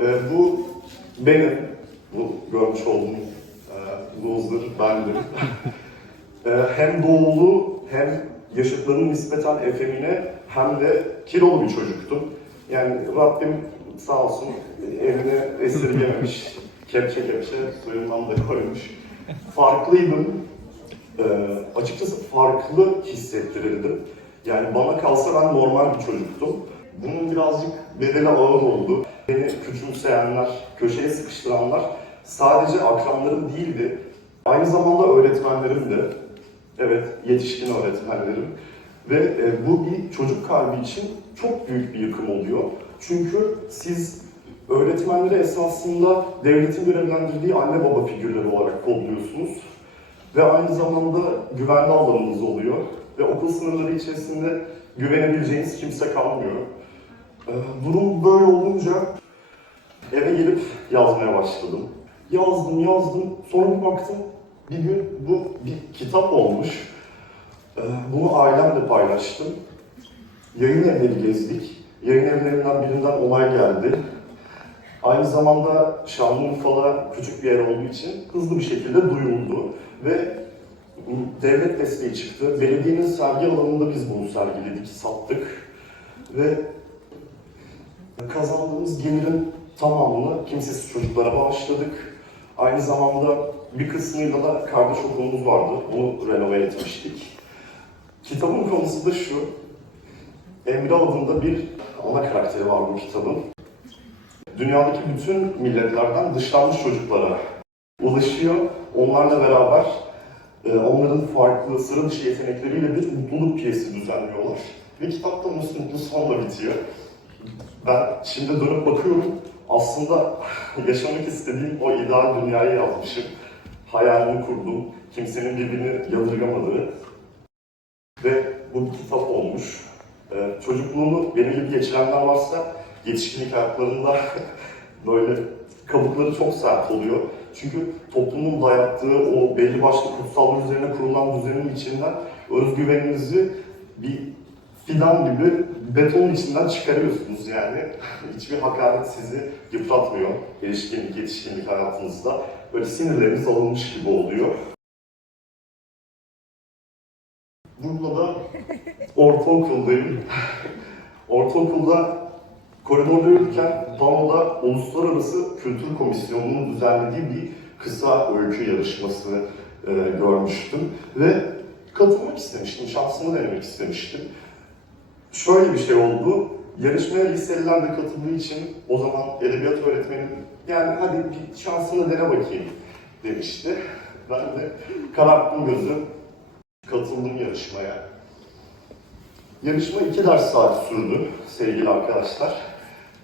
Ee, bu benim, bu görmüş olduğum e, loser bendim. Ee, hem doğulu hem yaşıtlarının nispeten efemine hem de kilolu bir çocuktum. Yani Rabbim sağ olsun eline esirgememiş, kepçe kepçe suyundan da koymuş. Farklıydım. Ee, açıkçası farklı hissettirirdim. Yani bana kalsa ben normal bir çocuktum. Bunun birazcık bedeli ağır oldu. Beni küçümseyenler, köşeye sıkıştıranlar sadece akranlarım değildi. Aynı zamanda öğretmenlerim de. Evet, yetişkin öğretmenlerim. Ve e, bu bir çocuk kalbi için çok büyük bir yıkım oluyor. Çünkü siz öğretmenleri esasında devletin görevlendirdiği anne baba figürleri olarak kodluyorsunuz. Ve aynı zamanda güvenli alanınız oluyor. Ve okul sınırları içerisinde güvenebileceğiniz kimse kalmıyor. Ee, Durum böyle olunca eve gelip yazmaya başladım. Yazdım, yazdım. Sonra bir baktım, bir gün bu bir kitap olmuş. Ee, Bunu ailemle paylaştım. Yayın evleri gezdik. Yayın evlerinden birinden onay geldi. Aynı zamanda Şanlıurfa'da küçük bir yer olduğu için hızlı bir şekilde duyuldu. Ve devlet desteği çıktı. Belediyenin sergi alanında biz bunu sergiledik, sattık. Ve kazandığımız gelirin tamamını kimsesiz çocuklara bağışladık. Aynı zamanda bir kısmıyla da kardeş okulumuz vardı. Bunu renove etmiştik. Kitabın konusu da şu. Emre adında bir ana karakteri var bu kitabın. Dünyadaki bütün milletlerden dışlanmış çocuklara ulaşıyor. Onlarla beraber e, onların farklı sıra dışı yetenekleriyle bir mutluluk piyesi düzenliyorlar. Ve kitap da mutlu, mutlu sonla bitiyor. Ben şimdi dönüp bakıyorum. Aslında yaşamak istediğim o ideal dünyayı yazmışım. Hayalini kurdum. Kimsenin birbirini yadırgamadığı. Ve bu bir kitap olmuş. Ee, çocukluğunu benim gibi geçirenler varsa yetişkinlik hayatlarında böyle kabukları çok sert oluyor. Çünkü toplumun dayattığı o belli başlı kutsallar üzerine kurulan düzenin içinden özgüveninizi bir fidan gibi betonun içinden çıkarıyorsunuz yani. Hiçbir hakaret sizi yıpratmıyor erişkinlik, yetişkinlik hayatınızda. Böyle sinirleriniz alınmış gibi oluyor. Burada da ortaokuldayım. Ortaokulda koridorda yürürken Pano'da Uluslararası Kültür Komisyonu'nun düzenlediği bir kısa öykü yarışması e, görmüştüm. Ve katılmak istemiştim, şansımı denemek istemiştim. Şöyle bir şey oldu, yarışmaya liseliler katıldığı için o zaman edebiyat öğretmenim yani hadi bir şansını dene bakayım demişti. Ben de kararttım gözüm, katıldım yarışmaya. Yarışma iki ders saat sürdü sevgili arkadaşlar.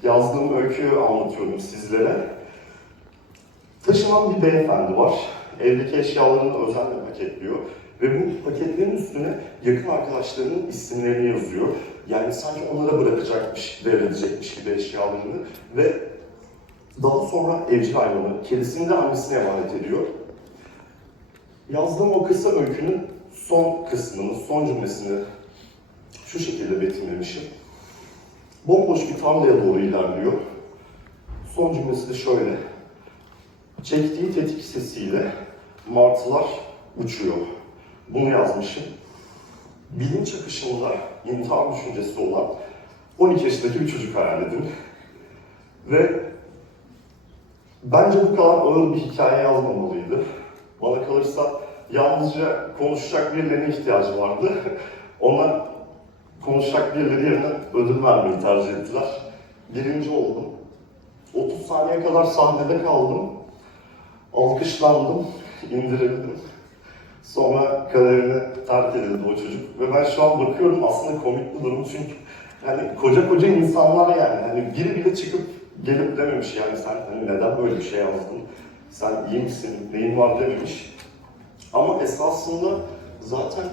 Yazdığım öyküyü anlatıyorum sizlere. Taşınan bir beyefendi var. Evdeki eşyalarını özenle paketliyor. Ve bu paketlerin üstüne yakın arkadaşlarının isimlerini yazıyor. Yani sanki onlara bırakacakmış, devredecekmiş gibi eşyalarını. Ve daha sonra evcil hayvanı, kedisini de annesine emanet ediyor. Yazdığım o kısa öykünün son kısmını, son cümlesini şu şekilde betimlemişim. Bomboş bir tarlaya doğru ilerliyor. Son cümlesi de şöyle. Çektiği tetik sesiyle martılar uçuyor. Bunu yazmışım. Bilinç akışında intihar düşüncesi olan 12 yaşındaki bir çocuk hayal edin. Ve bence bu kadar ağır bir hikaye yazmamalıydı. Bana kalırsa yalnızca konuşacak birilerine ihtiyacı vardı. Ona konuşacak birileri yerine ödül vermeyi tercih ettiler. Birinci oldum. 30 saniye kadar sahnede kaldım. Alkışlandım, indirildim. Sonra kaderine terk edildi o çocuk. Ve ben şu an bakıyorum aslında komik bir durum çünkü yani koca koca insanlar yani hani biri bile çıkıp gelip dememiş yani sen hani neden böyle bir şey yazdın? Sen iyi misin? Neyin var dememiş. Ama esasında zaten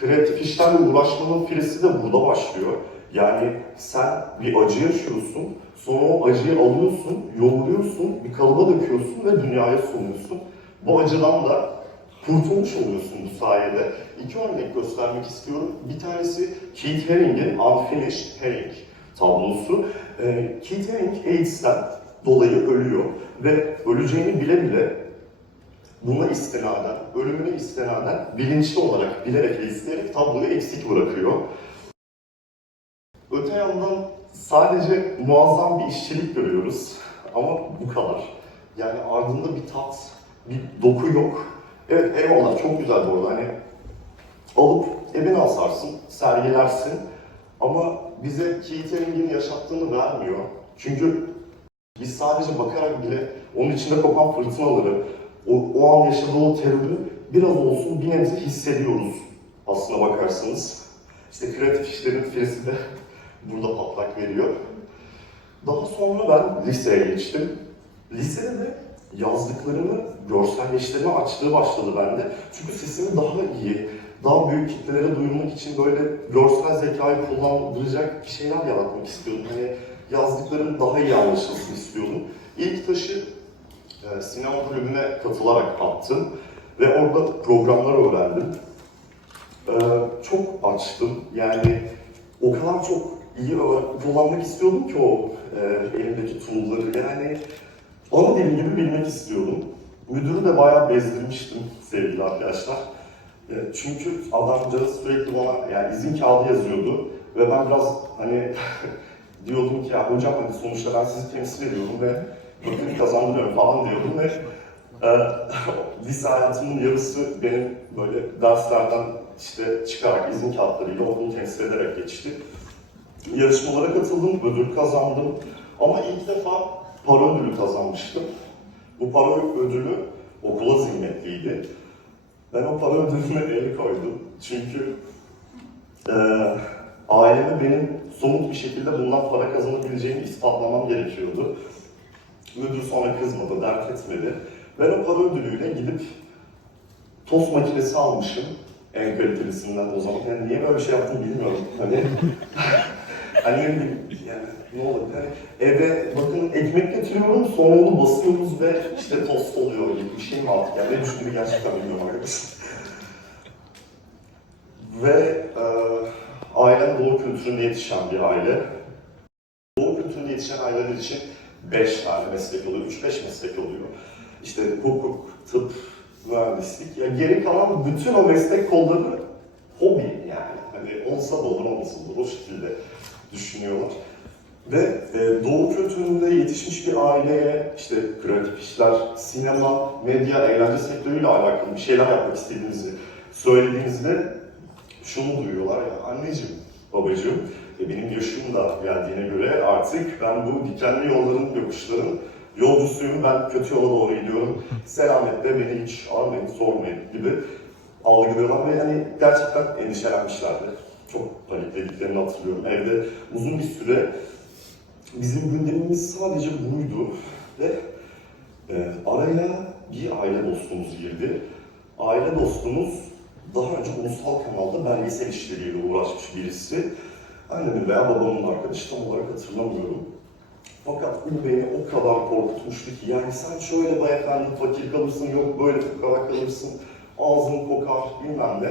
kreatif işlerle uğraşmanın filesi de burada başlıyor. Yani sen bir acı yaşıyorsun, sonra o acıyı alıyorsun, yoğuruyorsun, bir kalıba döküyorsun ve dünyaya sunuyorsun. Bu acıdan da kurtulmuş oluyorsun bu sayede. İki örnek göstermek istiyorum. Bir tanesi Keith Haring'in Unfinished Herring tablosu. Ee, Keith Haring AIDS'ten dolayı ölüyor. Ve öleceğini bile bile buna istinaden, ölümüne istinaden bilinçli olarak, bilerek ve isteyerek tabloyu eksik bırakıyor. Öte yandan sadece muazzam bir işçilik görüyoruz ama bu kadar. Yani ardında bir tat, bir doku yok. Evet eyvallah çok güzel bu arada hani alıp evine asarsın, sergilersin ama bize Keith Haring'in yaşattığını vermiyor. Çünkü biz sadece bakarak bile onun içinde kopan fırtınaları, o, o an yaşadığı o terörü biraz olsun bir nebze hissediyoruz aslına bakarsanız. İşte kreatif işlerin firesi de burada patlak veriyor. Daha sonra ben liseye geçtim. Lisede de yazdıklarımı görselleştirme açlığı başladı bende. Çünkü sesimi daha iyi, daha büyük kitlelere duyurmak için böyle görsel zekayı kullandıracak bir şeyler yaratmak istiyordum. Hani yazdıklarım daha iyi anlaşılsın istiyordum. İlk taşı e, sinema kulübüne katılarak attım ve orada programlar öğrendim. E, çok açtım. Yani o kadar çok iyi kullanmak istiyordum ki o e, elimdeki tool'ları. Yani ana dilim gibi bilmek istiyordum. Müdürü de bayağı bezdirmiştim sevgili arkadaşlar. E, çünkü adamcağız sürekli bana yani izin kağıdı yazıyordu ve ben biraz hani diyordum ki ya hocam hani sonuçta ben sizi temsil ediyorum ve ödülü kazandırıyorum falan diyordum ve e, lise hayatımın yarısı benim böyle derslerden işte çıkarak izin kağıtlarıyla okulu temsil ederek geçti. Yarışmalara katıldım, ödül kazandım ama ilk defa para ödülü kazanmıştım. Bu para ödülü okula zimmetliydi. Ben o para ödülüne el koydum. Çünkü e, aileme benim somut bir şekilde bundan para kazanabileceğimi ispatlamam gerekiyordu. Müdür sonra kızmadı, dert etmedi. Ben o para ödülüyle gidip tost makinesi almışım. En kalitelisinden o zaman. Yani niye böyle bir şey yaptım bilmiyorum. Hani hani ne yani olur hani eve bakın ekmek getiriyorum sonra onu basıyoruz ve işte tost oluyor gibi bir şey mi artık yani ne düşündüğümü gerçekten bilmiyorum arkadaşlar. Ve e, ailem Doğu kültüründe yetişen bir aile. Doğu kültüründe yetişen aileler için 5 tane meslek oluyor, 3-5 meslek oluyor. İşte hukuk, tıp, mühendislik. Ya geri kalan bütün o meslek kolları hobi yani. Hani olsa da olur, olmasa da olur. O şekilde düşünüyorlar. Ve e, Doğu kültüründe yetişmiş bir aileye işte kreatif işler, sinema, medya, eğlence sektörüyle alakalı bir şeyler yapmak istediğinizi söylediğinizde şunu duyuyorlar ya anneciğim, babacığım e, benim yaşım da geldiğine göre artık ben bu dikenli yolların, yokuşların yolcusuyum, ben kötü yola doğru gidiyorum. Selametle beni hiç arayın, sormayın gibi algılıyorlar ve hani gerçekten endişelenmişlerdi. Çok paniklediklerini hatırlıyorum. Evde uzun bir süre bizim gündemimiz sadece buydu ve e, araya bir aile dostumuz girdi. Aile dostumuz daha önce ulusal kanalda belgesel işleriyle uğraşmış birisi. Annemin veya babamın arkadaşı tam olarak hatırlamıyorum. Fakat bu beni o kadar korkutmuştu ki yani sen şöyle beyefendi fakir kalırsın, yok böyle fukara kalırsın, ağzın kokar bilmem ne.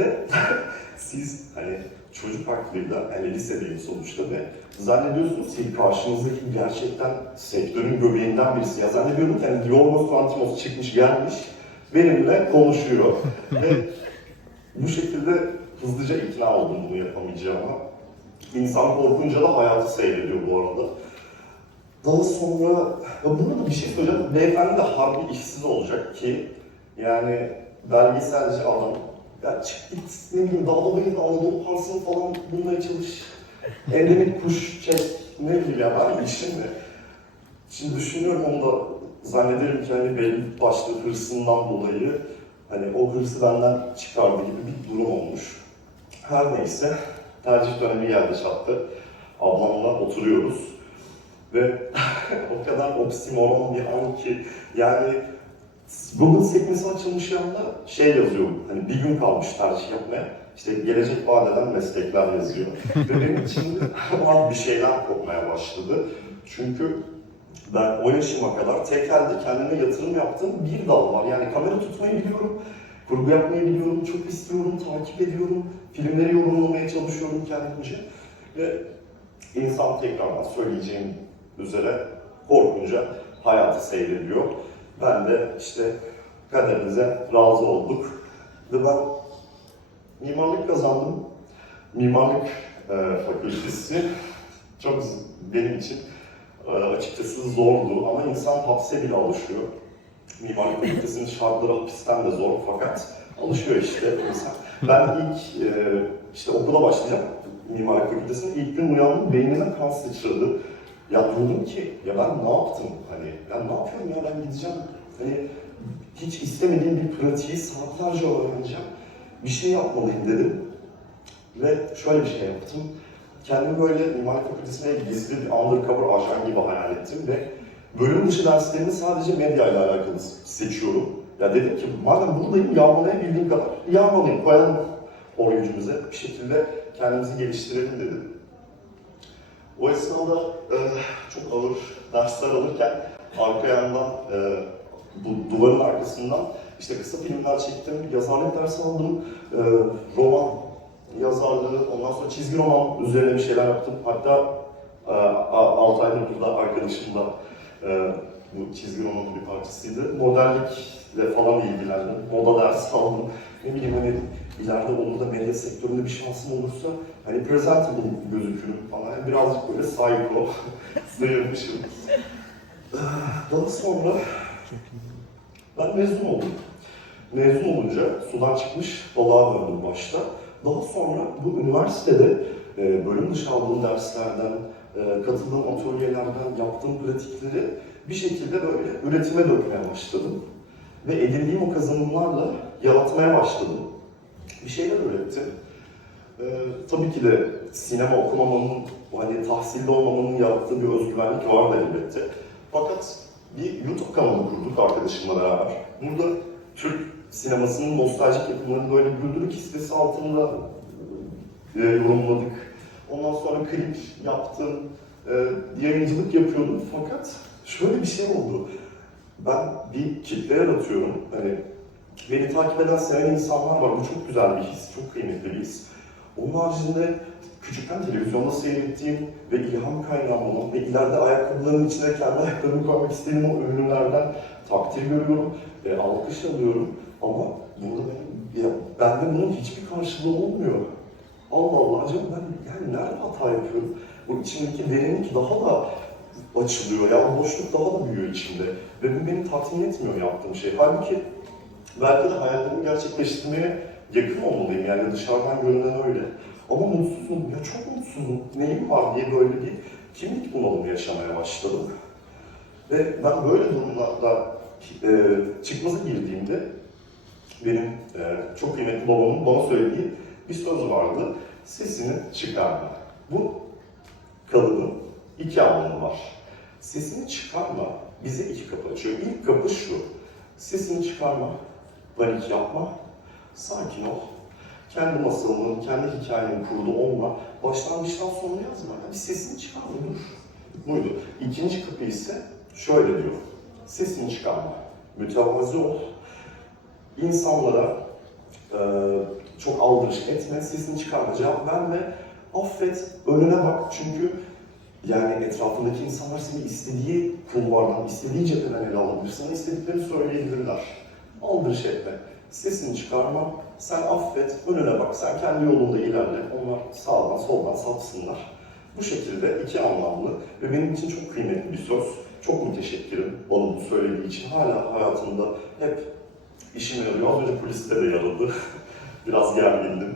Ve siz hani çocuk aklıyla, hani lisedeyim sonuçta ve zannediyorsunuz ki karşınızdaki gerçekten sektörün göbeğinden birisi. Ya zannediyorum ki hani Yorgos Lanthimos çıkmış gelmiş, benimle konuşuyor. ve bu şekilde hızlıca ikna oldum bunu yapamayacağıma. İnsan korkunca da hayatı seyrediyor bu arada. Daha sonra, ya burada da bir şey söyleyeceğim. Beyefendi de harbi işsiz olacak ki yani belgeselci adam. Ya çık git ne bileyim dağda bayırda Anadolu Parsı'nı falan bulmaya çalış. Endemik kuş çek ne bileyim ya ben işim ne? Şimdi düşünüyorum onu da zannederim ki hani belli başlı hırsından dolayı hani o hırsı benden çıkardı gibi bir durum olmuş. Her neyse tercih dönemi geldi çattı. Ablamla oturuyoruz. Ve o kadar oksimoron bir an ki yani Google sekmesi açılmış yanda şey yazıyor, hani bir gün kalmış tercih yapmaya. İşte gelecek vadeden meslekler yazıyor. Ve benim içimde bir şeyler kopmaya başladı. Çünkü ben o yaşıma kadar tek elde kendime yatırım yaptığım bir dal var. Yani kamera tutmayı biliyorum, kurgu yapmayı biliyorum, çok istiyorum, takip ediyorum, filmleri yorumlamaya çalışıyorum kendimce. Ve insan tekrardan söyleyeceğim üzere korkunca hayatı seyrediyor. Ben de işte kaderimize razı olduk. Ve ben mimarlık kazandım. Mimarlık e, fakültesi çok benim için e, açıkçası zordu ama insan hapse bile alışıyor. Mimarlık fakültesinin şartları hapisten de zor fakat alışıyor işte insan. Ben ilk e, işte okula başlayacağım mimarlık fakültesinde ilk gün uyandım beynime kan sıçradı. Ya durdum ki ya ben ne yaptım hani ben ne yapıyorum ya ben gideceğim hani hiç istemediğim bir pratiği saatlerce öğreneceğim. Bir şey yapmalıyım dedim. Ve şöyle bir şey yaptım. Kendimi böyle mimarlık fakültesine gizli bir undercover ajan gibi hayal ettim ve bölüm dışı derslerimi sadece medya ile alakalı seçiyorum. Ya dedim ki madem buradayım yağmalayabildiğim kadar yağmalayayım, koyalım o. Bir şekilde kendimizi geliştirelim dedim. O esnada e, çok ağır dersler alırken arka yandan e, bu duvarın arkasından işte kısa filmler çektim, yazarlık dersi aldım, e, roman yazarlığı, ondan sonra çizgi roman üzerine bir şeyler yaptım. Hatta e, A- Altay Nur'da arkadaşım da e, bu çizgi romanın bir parçasıydı. Modellikle falan ilgilendim, moda dersi aldım. Ne bileyim hani ileride olur da medya sektöründe bir şansım olursa hani presentable gözükürüm falan. Yani birazcık böyle psycho sıyırmışım. Daha sonra ben mezun oldum. Mezun olunca sudan çıkmış balığa döndüm başta. Daha sonra bu üniversitede e, bölüm dışı aldığım derslerden, e, katıldığım atölyelerden yaptığım pratikleri bir şekilde böyle üretime dökmeye başladım. Ve edindiğim o kazanımlarla yaratmaya başladım. Bir şeyler ürettim. E, tabii ki de sinema okumamanın, hani tahsilde olmamanın yarattığı bir özgüvenlik vardı elbette. Fakat bir YouTube kanalı kurduk arkadaşımla beraber. Burada Türk sinemasının nostaljik yapımlarını böyle güldürü kitlesi altında e, yorumladık. Ondan sonra klip yaptım, e, yayıncılık yapıyordum fakat şöyle bir şey oldu. Ben bir kitle yaratıyorum. Hani beni takip eden, seven insanlar var. Bu çok güzel bir his, çok kıymetli bir his. Onun haricinde küçükken televizyonda seyrettiğim ve ilham kaynağım olan ve ileride ayakkabıların içine kendi ayaklarımı koymak istediğim o ürünlerden takdir görüyorum, e, alkış alıyorum. Ama burada benim, ya, bende bunun hiçbir karşılığı olmuyor. Allah Allah, acaba ben yani nerede hata yapıyorum? Bu içimdeki derinlik daha da açılıyor, yani boşluk daha da büyüyor içimde. Ve bu beni tatmin etmiyor yaptığım şey. Halbuki belki de hayallerimi gerçekleştirmeye yakın olmalıyım yani dışarıdan görünen öyle. Ama mutsuzum, ya çok mutsuzum. Neyim var diye böyle bir kimlik bunalımı yaşamaya başladım. Ve ben böyle durumlarda e, çıkmaza girdiğimde benim e, çok kıymetli babamın bana söylediği bir söz vardı. Sesini çıkarma. Bu kalıbın iki anlamı var. Sesini çıkarma bize iki kapı açıyor. İlk kapı şu. Sesini çıkarma, panik yapma, sakin ol. Kendi masalını, kendi hikayeni kurdu olma. Başlangıçtan sonuna yazma. Yani sesini çıkarma, dur. Buydu. İkinci kapı ise şöyle diyor. Sesini çıkarma. Mütevazi ol. İnsanlara e, çok aldırış etme, sesini çıkarma, cevap verme. Affet, önüne bak çünkü yani etrafındaki insanlar seni istediği kulvardan, istediği cepheden ele alabilir. Sana istediklerini söyleyebilirler. Aldırış etme. Sesini çıkarma, sen affet, önüne bak, sen kendi yolunda ilerle. Onlar sağdan soldan sapsınlar. Bu şekilde iki anlamlı ve benim için çok kıymetli bir söz. Çok müteşekkirim bana bunu söylediği için. Hala hayatımda hep işime yarıyor. Az önce poliste de yaradı. Biraz gergindim.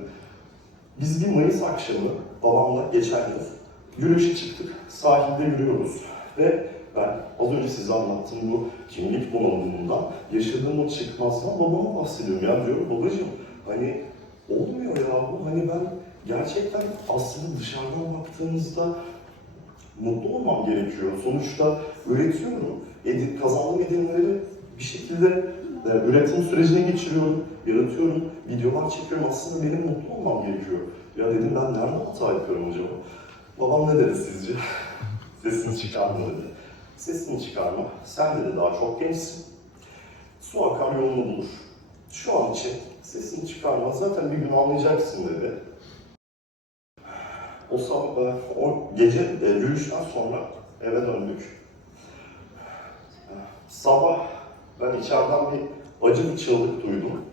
Biz bir Mayıs akşamı babamla geçen yıl yürüyüşe çıktık. Sahilde yürüyoruz. Ve ben az önce size anlattığım bu kimlik bunalımından, yaşadığım o çıkmazdan babama bahsediyorum. Ya diyorum babacığım hani olmuyor ya bu. Hani ben gerçekten aslında dışarıdan baktığınızda mutlu olmam gerekiyor. Sonuçta üretiyorum. Edin, kazandığım edinimleri bir şekilde e, üretim sürecine geçiriyorum, yaratıyorum, videolar çekiyorum. Aslında benim mutlu olmam gerekiyor. Ya dedim ben nerede hata yapıyorum acaba? Babam ne dedi sizce? Sesini çıkarma dedi. Sesini çıkarma. Sen dedi daha çok gençsin. Su akar yolunu bulur. Şu an için sesini çıkarma. Zaten bir gün anlayacaksın dedi. O sabah, o gece e, yürüyüşten sonra eve döndük. Sabah ben içeriden bir acı bir çığlık duydum.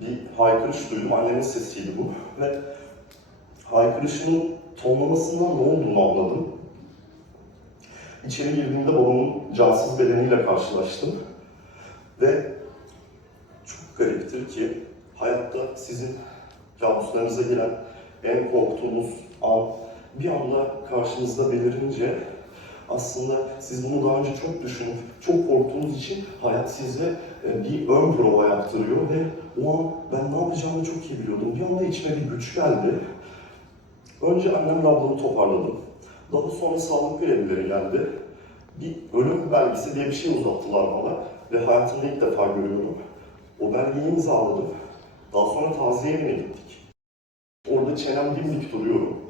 Bir haykırış duydum. Annemin sesiydi bu. Ve haykırışın tonlamasından ne olduğunu anladım. İçeri girdiğimde babamın cansız bedeniyle karşılaştım. Ve çok gariptir ki hayatta sizin kabuslarınıza gelen en korktuğunuz an bir anda karşınızda belirince aslında siz bunu daha önce çok düşünüp çok korktuğunuz için hayat size e, bir ön prova yaptırıyor ve o an ben ne yapacağımı çok iyi biliyordum. Bir anda içime bir güç geldi. Önce annemle ablamı toparladım. Daha sonra sağlık görevlileri geldi. Bir ölüm belgesi diye bir şey uzattılar bana ve hayatımda ilk defa görüyorum. O belgeyi imzaladım. Daha sonra taziye evine gittik. Orada çenem dimdik duruyorum.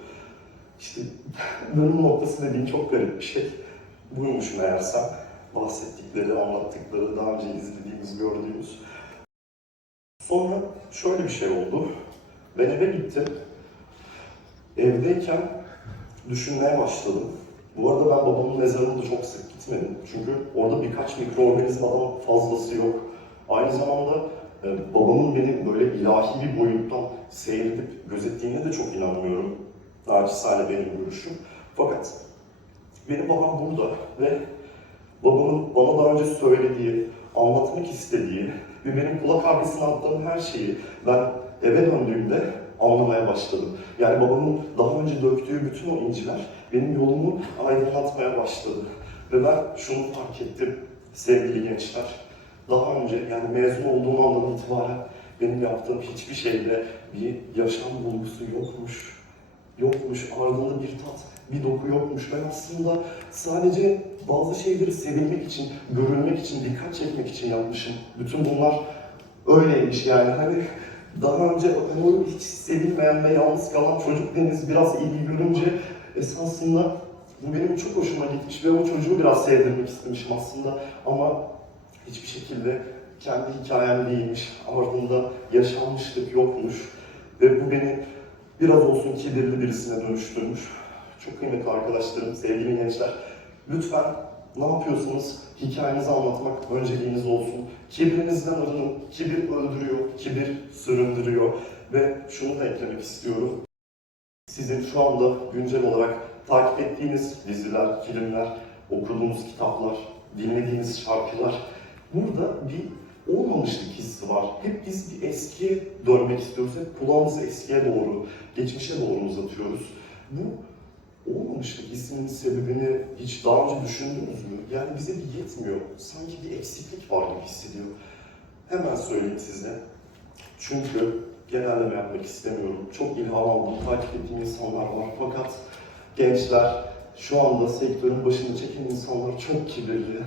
İşte dönüm noktası dediğin çok garip bir şey. Buymuş meğersem. Bahsettikleri, anlattıkları, daha önce izlediğimiz, gördüğümüz. Sonra şöyle bir şey oldu. Ben eve gittim. Evdeyken düşünmeye başladım. Bu arada ben babamın mezarına da çok sık gitmedim. Çünkü orada birkaç mikroorganizmadan fazlası yok. Aynı zamanda e, babamın beni böyle ilahi bir boyuttan seyredip gözettiğine de çok inanmıyorum. Naçizane benim görüşüm. Fakat benim babam burada ve babamın bana daha önce söylediği, anlatmak istediği ve benim kulak arkasına attığım her şeyi ben eve döndüğümde anlamaya başladım. Yani babamın daha önce döktüğü bütün o inciler benim yolumu aydınlatmaya başladı. Ve ben şunu fark ettim sevgili gençler. Daha önce yani mezun olduğum andan itibaren benim yaptığım hiçbir şeyde bir yaşam bulgusu yokmuş. Yokmuş, ardında bir tat, bir doku yokmuş. Ben aslında sadece bazı şeyleri sevilmek için, görülmek için, dikkat çekmek için yapmışım. Bütün bunlar öyleymiş yani. Hani daha önce o hiç sevilmeyen ve yalnız kalan çocuk Deniz biraz ilgi görünce esasında bu benim çok hoşuma gitmiş ve o çocuğu biraz sevdirmek istemişim aslında ama hiçbir şekilde kendi hikayem değilmiş. Ardında yaşanmışlık yokmuş ve bu beni biraz olsun kibirli birisine dönüştürmüş. Çok kıymetli arkadaşlarım, sevgili gençler. Lütfen ne yapıyorsunuz? Hikayenizi anlatmak önceliğiniz olsun. Kibrinizden arının. Kibir öldürüyor, kibir süründürüyor. Ve şunu da eklemek istiyorum. Sizin şu anda güncel olarak takip ettiğiniz diziler, filmler, okuduğunuz kitaplar, dinlediğiniz şarkılar burada bir olmamışlık hissi var. Hep biz bir eskiye dönmek istiyoruz. Hep kulağımızı eskiye doğru, geçmişe doğru uzatıyoruz. Bu olmamışlık hissinin sebebini hiç daha önce düşündünüz mü? Yani bize bir yetmiyor. Sanki bir eksiklik var gibi hissediyor. Hemen söyleyeyim size. Çünkü genelleme yapmak istemiyorum. Çok ilham aldım, takip ettiğim insanlar var. Fakat gençler, şu anda sektörün başını çeken insanlar çok kibirli.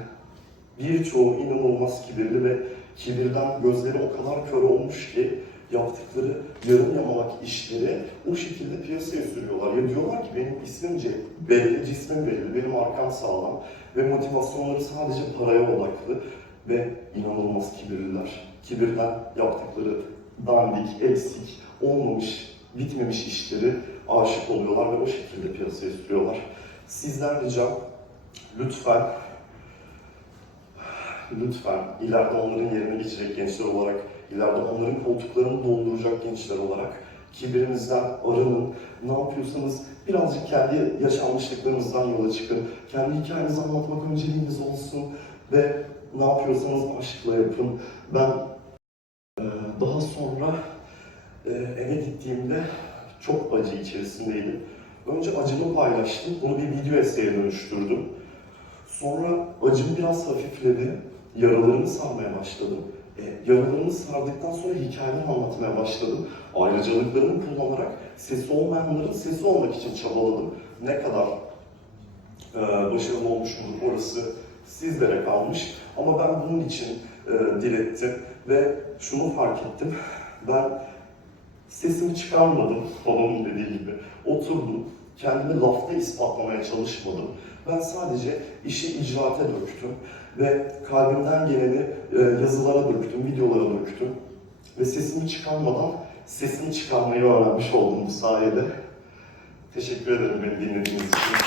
Birçoğu inanılmaz kibirli ve kibirden gözleri o kadar kör olmuş ki yaptıkları yarım yamalak işleri o şekilde piyasaya sürüyorlar. Ya diyorlar ki benim ismim belli, cismim belli, benim arkam sağlam ve motivasyonları sadece paraya odaklı ve inanılmaz kibirliler. Kibirden yaptıkları dandik, eksik, olmamış, bitmemiş işleri aşık oluyorlar ve o şekilde piyasaya sürüyorlar. Sizden ricam lütfen lütfen ileride onların yerine geçecek gençler olarak, ileride onların koltuklarını dolduracak gençler olarak kibirinizden arının. Ne yapıyorsanız birazcık kendi yaşanmışlıklarınızdan yola çıkın. Kendi hikayenizi anlatmak önceliğiniz olsun ve ne yapıyorsanız aşkla yapın. Ben e, daha sonra e, eve gittiğimde çok acı içerisindeydim. Önce acımı paylaştım, bunu bir video eseye dönüştürdüm. Sonra acım biraz hafifledi, yaralarımı sarmaya başladım. E, yaralarımı sardıktan sonra hikayemi anlatmaya başladım. Ayrıcalıklarımı kullanarak sesi olmayanların sesi olmak için çabaladım. Ne kadar e, başarılı olmuşumdur orası sizlere kalmış. Ama ben bunun için e, direttim ve şunu fark ettim. Ben sesimi çıkarmadım babamın dediği gibi. Oturdum, kendimi lafta ispatlamaya çalışmadım. Ben sadece işi icraate döktüm ve kalbimden geleni e, yazılara döktüm, videolara döktüm. Ve sesimi çıkarmadan sesimi çıkarmayı öğrenmiş oldum bu sayede. Teşekkür ederim beni dinlediğiniz için.